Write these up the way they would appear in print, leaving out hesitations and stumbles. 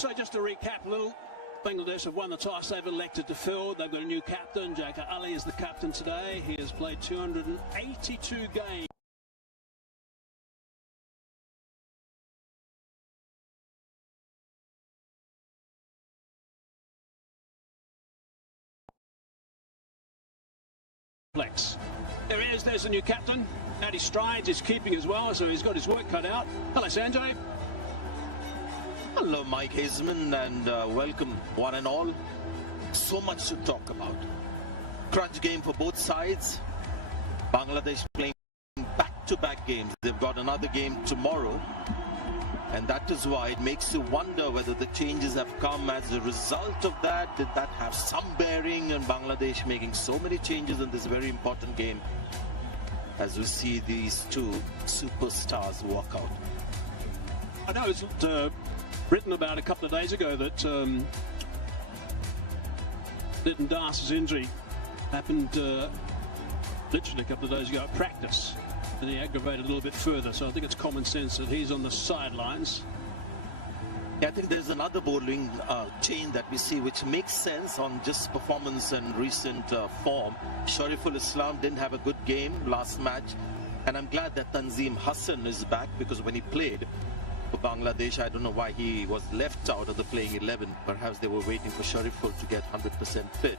So just to recap a little, Bangladesh have won the toss. They've elected to field. They've got a new captain. Jaka Ali is the captain today. He has played 282 games. There he is, there's the new captain. Out he strides, he's keeping as well, so he's got his work cut out. Hello, Sanjay. Hello, Mike Hazeman, and welcome one and all. So much to talk about. Crunch game for both sides. Bangladesh playing back-to-back games. They've got another game tomorrow. And that is why it makes you wonder whether the changes have come as a result of that. Did that have some bearing on Bangladesh making so many changes in this very important game? As we see these two superstars walk out. I know it's written about a couple of days ago that Lytton Das's injury happened literally a couple of days ago at practice. And he aggravated a little bit further, so I think it's common sense that he's on the sidelines. Yeah, I think there's another bowling chain that we see which makes sense on just performance and recent form. Shariful Islam didn't have a good game last match, and I'm glad that Tanzim Hassan is back, because when he played for Bangladesh, I don't know why he was left out of the playing 11. Perhaps they were waiting for Shariful to get 100% fit.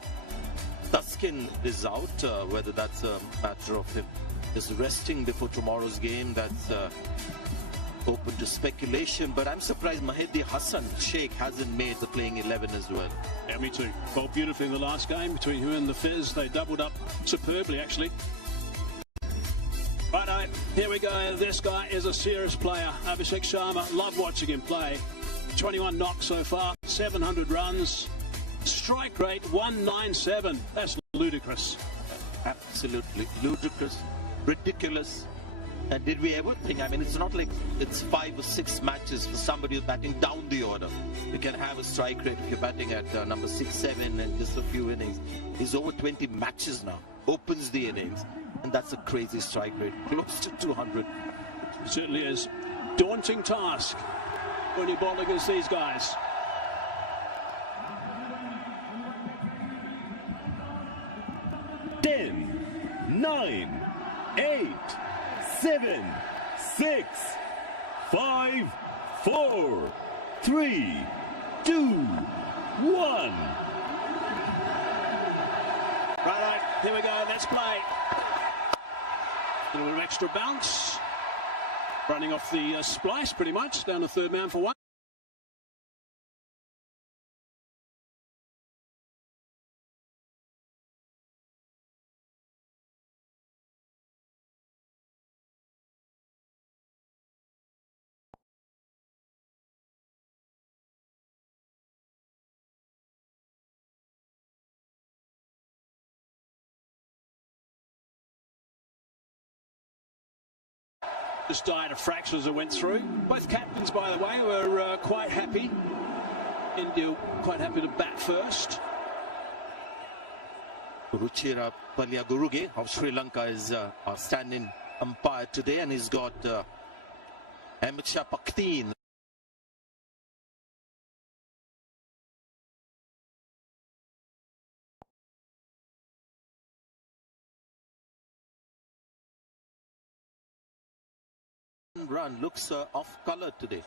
Taskin is out, whether that's a matter of him just resting before tomorrow's game, that's open to speculation. But I'm surprised Mahdi Hassan Sheikh hasn't made the playing 11 as well. Yeah, me too. Bowled beautifully in the last game between him and the Fizz. They doubled up superbly, actually. Righto, here we go. This guy is a serious player. Abhishek Sharma, love watching him play. 21 knocks so far, 700 runs. Strike rate 197. That's ludicrous. Absolutely ludicrous. Ridiculous. And did we ever think, I mean, it's not like it's 5 or 6 matches for somebody who's batting down the order. You can have a strike rate if you're batting at number 6, 7 and just a few innings. He's over 20 matches now, opens the innings, and that's a crazy strike rate, close to 200. It certainly is. Daunting task when you bowl against these guys. Ten, 9, 8, 7, 6, 5, 4, 3, 2, 1. Right, here we go, let's play. A little extra bounce. Running off the splice pretty much, down to third man for one. Just died of fracture as it went through. Both captains, by the way, were quite happy. India quite happy to bat first. Ruchira Palyaguruge of Sri Lanka is our standing umpire today, and he's got Ahmed Shah Pakhtien. Run looks off color today.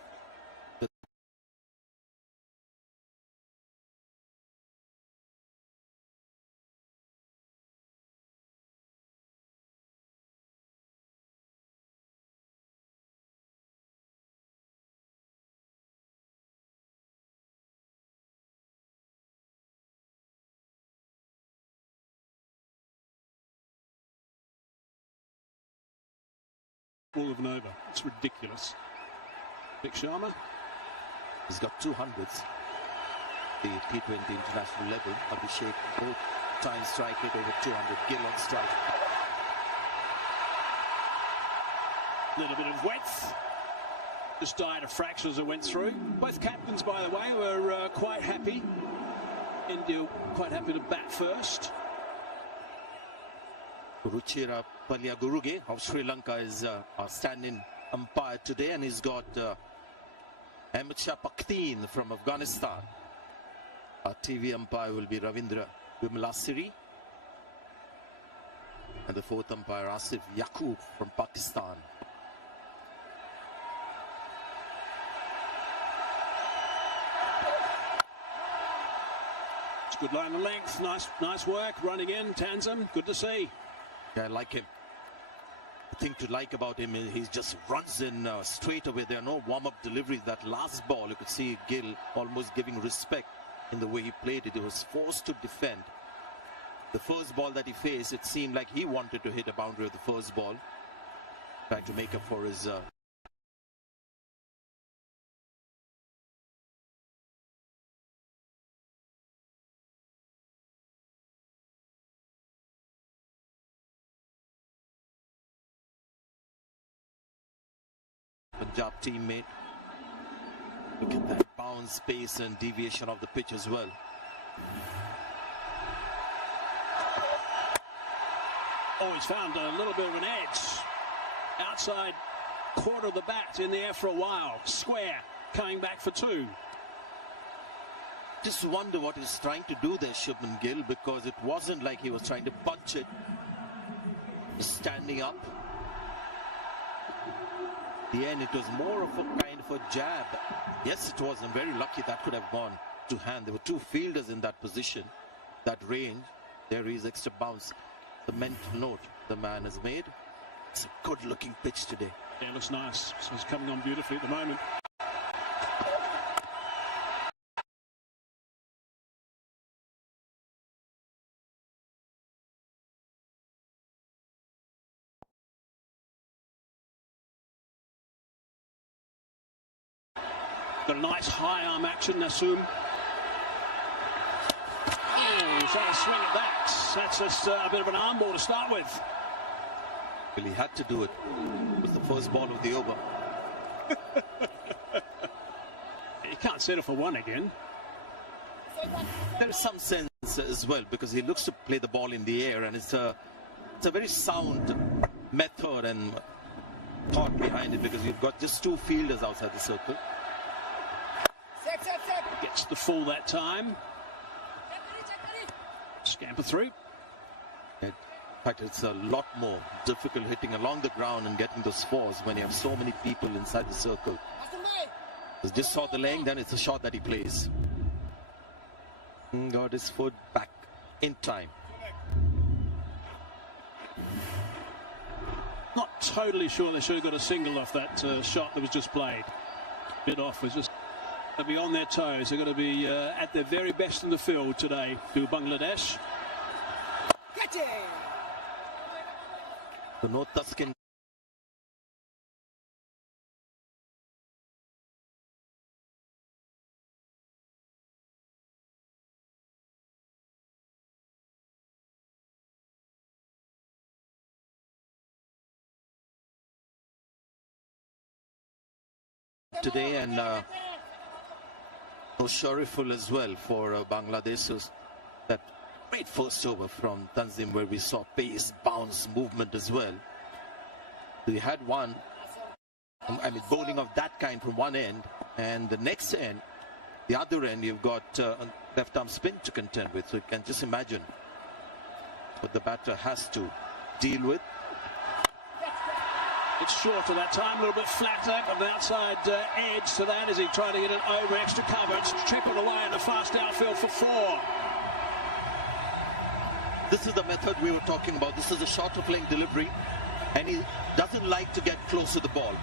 All of an over. It's ridiculous. Vic Sharma. He's got 200s. The T20 international level. Abhishek both times strike it over 200. Gill on strike. A little bit of width. Just died of fracture as it went through. Both captains, by the way, were quite happy. India quite happy to bat first. Ruchira Palyaguruge of Sri Lanka is our standing umpire today, and he's got Ahmed Shah Pakhtien from Afghanistan. Our TV umpire will be Ravindra Vimalasiri. And the fourth umpire, Asif Yaqub from Pakistan. It's good line of length. Nice work. Running in, Tanzim. Good to see. Yeah, I like him. The thing to like about him is he just runs in straight away. There are no warm-up deliveries. That last ball, you could see Gill almost giving respect in the way he played it. He was forced to defend. The first ball that he faced, it seemed like he wanted to hit a boundary of the first ball, trying to make up for his Punjab teammate. Look at that bounce, pace and deviation of the pitch as well. Oh, he's found a little bit of an edge. Outside quarter of the bat in the air for a while. Square, coming back for two. Just wonder what he's trying to do there, Shubman Gill, because it wasn't like he was trying to punch it. Just standing up. The end, it was more of a kind of a jab. Yes, it was, and very lucky that could have gone to hand. There were two fielders in that position, that range. There is extra bounce. The mental note the man has made. It's a good looking pitch today. Yeah, it looks nice. So it's coming on beautifully at the moment. Got a nice high arm action, Nasum. Oh, he's had a swing at that. That's just a bit of an arm ball to start with. Well, he had to do it. It was the first ball of the over. You can't settle for one again. There is some sense as well, because he looks to play the ball in the air, and it's a very sound method and thought behind it, because you've got just two fielders outside the circle. Gets the full that time. Scamper through. In fact, it's a lot more difficult hitting along the ground and getting those fours when you have so many people inside the circle. Just saw the length, then it's a shot that he plays. Got his foot back in time. Not totally sure they should have got a single off that shot that was just played. Bit off was just to be on their toes. They're going to be at their very best in the field today to Bangladesh. So no Tuscan. Today, and no Shariful as well for Bangladesh. So that great first over from Tanzim, where we saw pace, bounce, movement as well. We had one, I mean, bowling of that kind from one end, and the next end, the other end, you've got left arm spin to contend with. So you can just imagine what the batter has to deal with. It's short at that time, a little bit flatter, got an outside edge to that as he tried to get it over extra cover. It's tripled away in the fast outfield for four. This is the method we were talking about. This is a shorter playing delivery, and he doesn't like to get close to the ball.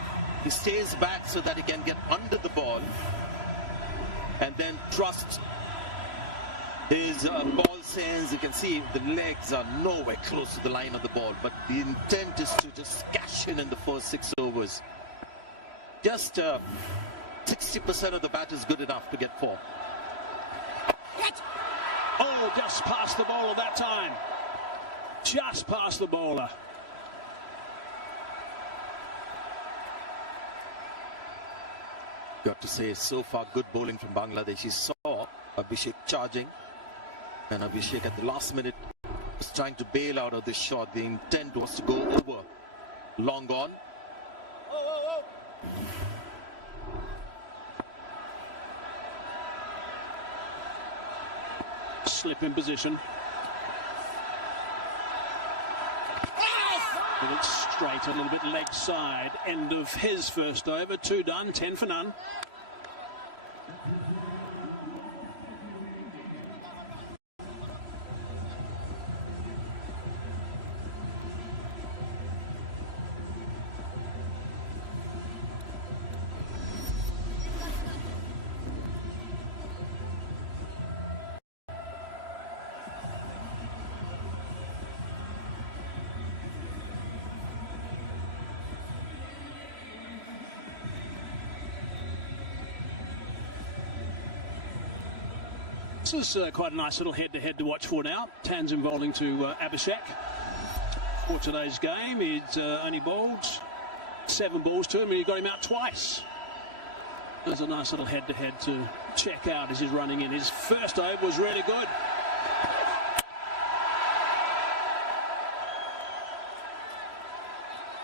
He stays back so that he can get under the ball and then trust his ball sense. You can see the legs are nowhere close to the line of the ball, but the intent is to just cash in the first 6 overs. Just 60% of the bat is good enough to get 4. Oh, just past the bowler that time. Just past the bowler. Got to say, so far good bowling from Bangladesh. He saw Abhishek charging, and Abhishek at the last minute was trying to bail out of this shot. The intent was to go over. Long on. Slip in position. A little straight, a little bit leg side. End of his first over. 2 done, 10 for none. This is quite a nice little head-to-head to watch for now. Tanzim bowling to Abhishek. For today's game, he's only bowled 7 balls to him, and he got him out twice. There's a nice little head-to-head to check out as he's running in. His first over was really good.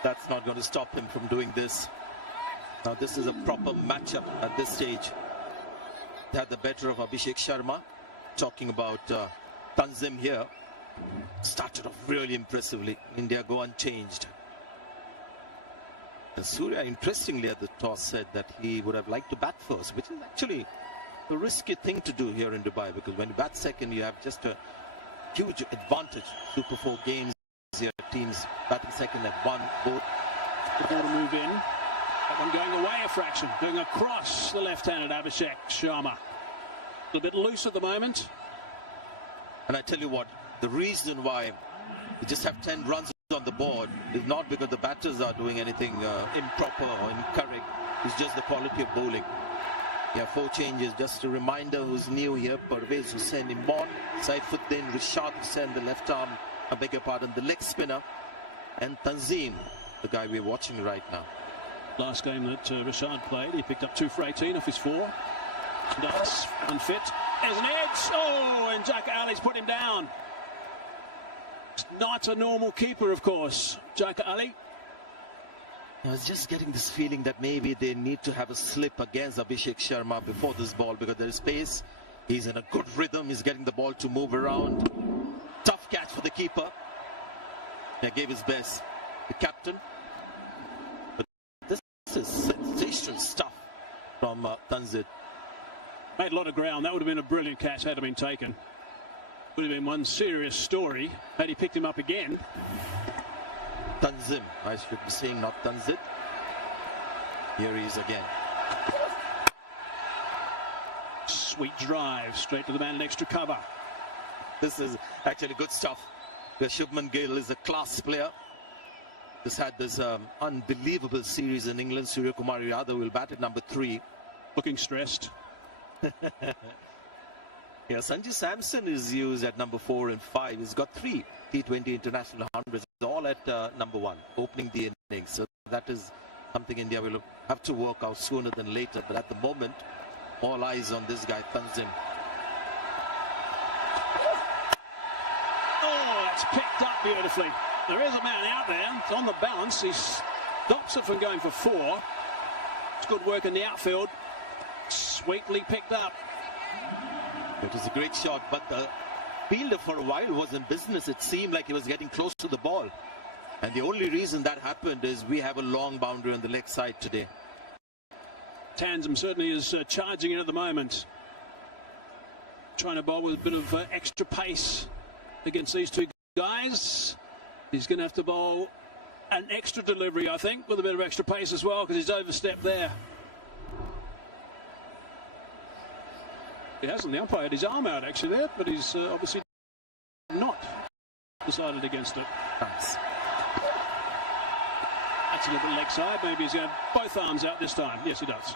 That's not going to stop him from doing this. Now this is a proper matchup at this stage. They had the better of Abhishek Sharma. Talking about Tanzim here. Started off really impressively. India go unchanged. And Surya, interestingly, at the toss said that he would have liked to bat first, which is actually a risky thing to do here in Dubai, because when you bat second, you have just a huge advantage. Super 4 games here, teams batting second have won both. The ball to move in. That one going away a fraction, going across the left-handed Abhishek Sharma. A little bit loose at the moment. And I tell you what, the reason why you just have 10 runs on the board is not because the batters are doing anything improper or incorrect. It's just the quality of bowling. Yeah, 4 changes. Just a reminder who's new here. Parvez Hussain Imran, Saifuddin, Rishad Hussain, the left arm, I beg your pardon, the leg spinner, and Tanzim, the guy we're watching right now. Last game that Rashad played, he picked up 2 for 18 off his 4. That's unfit. There's an edge. Oh, and Jaka Ali's put him down. Not a normal keeper, of course, Jaka Ali. I was just getting this feeling that maybe they need to have a slip against Abhishek Sharma before this ball, because there is pace. He's in a good rhythm. He's getting the ball to move around. Tough catch for the keeper. He gave his best. The captain. But this is sensational stuff from Tanzim. Made a lot of ground. That would have been a brilliant catch had it been taken. Would have been one serious story had he picked him up again. Tanzim, I should be saying, not Tanzit. Here he is again. Sweet drive straight to the man in extra cover. This is actually good stuff. Because Shubman Gill is a class player. This had this unbelievable series in England. Surya Kumar Yadav will bat at number 3. Looking stressed. Yeah, Sanju Samson is used at number 4 and 5. He's got 3 T20 international hundreds, all at number 1, opening the innings. So that is something India will have to work out sooner than later. But at the moment, all eyes on this guy, Tanzim. Oh, that's picked up beautifully. There is a man out there. It's on the balance. He stops it from going for 4. It's good work in the outfield. Sweetly picked up. It was a great shot, but the fielder for a while was in business. It seemed like he was getting close to the ball. And the only reason that happened is we have a long boundary on the leg side today. Tanzim certainly is charging in at the moment. Trying to bowl with a bit of extra pace against these 2 guys. He's going to have to bowl an extra delivery, I think, with a bit of extra pace as well, because he's overstepped there. He hasn't. The umpire had his arm out actually there, but he's obviously not decided against it. Nice. That's a little bit leg side. Maybe he's going to have both arms out this time. Yes, he does.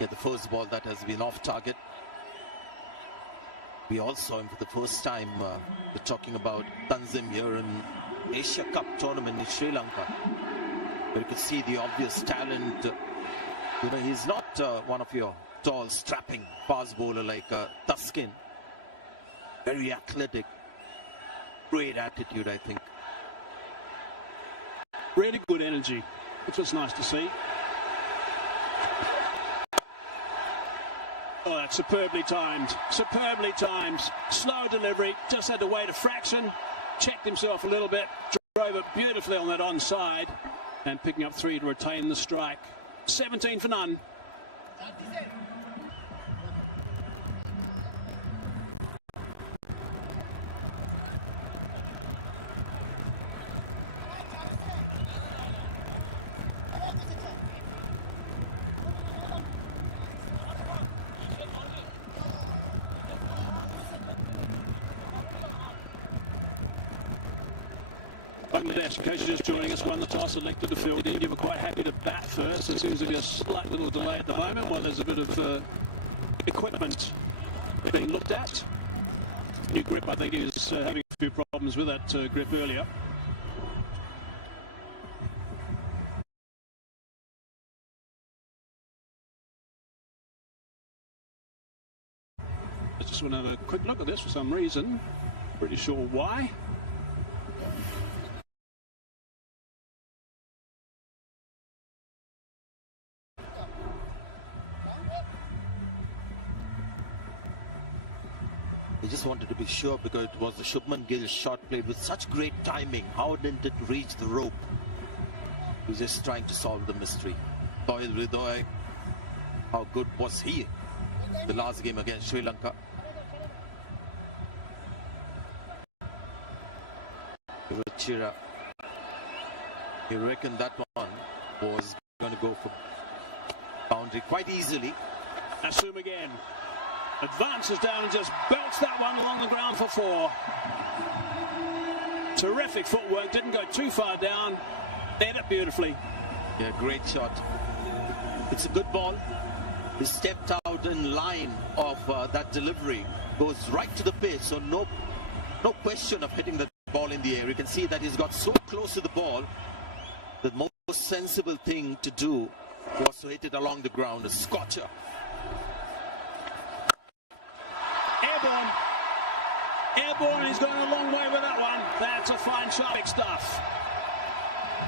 Yeah, the first ball that has been off target. We all saw him for the first time. We're talking about Tanzim here in Asia Cup tournament in Sri Lanka, where you could see the obvious talent. You know, he's not one of your tall, strapping fast bowler like Tuskin. Very athletic. Great attitude, I think. Really good energy, which was nice to see. Oh, that's superbly timed. Superbly timed. Slow delivery. Just had to wait a fraction. Checked himself a little bit. Drove it beautifully on that onside. And picking up 3 to retain the strike. 17 for none. Bangladesh, coach just joining us, won the toss, elected to field. India were quite happy to bat first. There seems to be a slight little delay at the moment while there's a bit of equipment being looked at. New grip, I think, is having a few problems with that grip earlier. I just want to have a quick look at this for some reason. Pretty sure why. They just wanted to be sure because it was the Shubman Gill shot played with such great timing. How didn't it reach the rope? He was just trying to solve the mystery. Doyle Ridoy, how good was he the last game against Sri Lanka? Chira, he reckoned that one was going to go for boundary quite easily. Assume again. Advances down and just belts that one along the ground for 4. Terrific footwork, didn't go too far down. Hit it beautifully. Yeah, great shot. It's a good ball. He stepped out in line of that delivery. Goes right to the pitch, so no question of hitting the ball in the air. You can see that he's got so close to the ball. The most sensible thing to do was to hit it along the ground, a scorcher. Airborne. Airborne, he's going a long way with that one. That's a fine shot. Big stuff.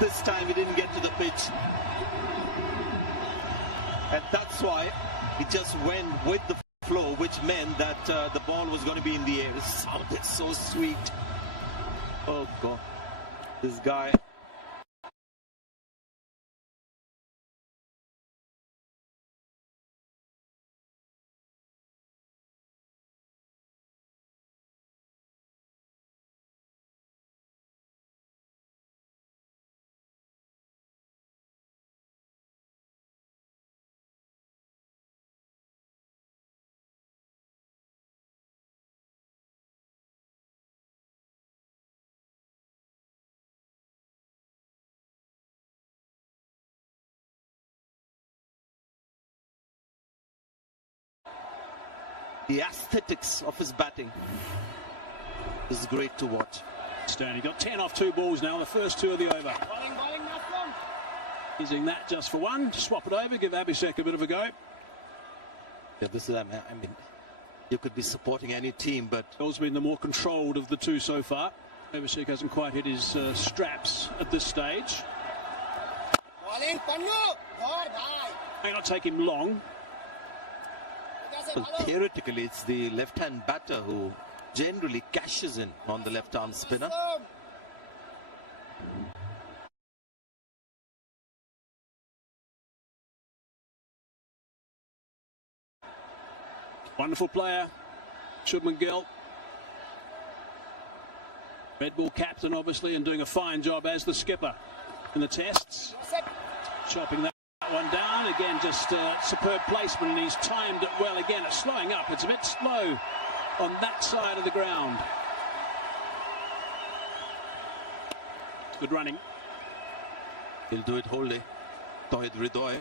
This time he didn't get to the pitch. And that's why he just went with the flow, which meant that the ball was going to be in the air. It sounded so sweet. Oh, God. This guy. The aesthetics of his batting is great to watch. Stoney got 10 off 2 balls now, the first 2 of the over. Using that just for 1, swap it over, give Abhishek a bit of a go. Yeah, this is, I mean, you could be supporting any team, but Bill's been the more controlled of the 2 so far. Abhishek hasn't quite hit his straps at this stage. May not take him long. Well, theoretically, it's the left-hand batter who generally cashes in on the left-arm spinner. Wonderful player, Shubman Gill. Red Bull captain, obviously, and doing a fine job as the skipper in the tests. Chopping that one down again, just superb placement, and he's timed it well again. It's slowing up, it's a bit slow on that side of the ground. Good running. He'll do it wholly. Tawhid Ridoy,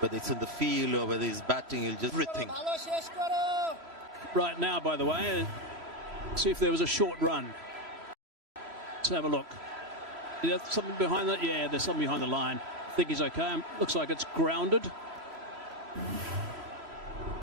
whether it's in the field or whether he's batting, he'll just everything. Right now, by the way, see if there was a short run. Let's have a look. Is there something behind that? Yeah, there's something behind the line. I think he's okay. Looks like it's grounded.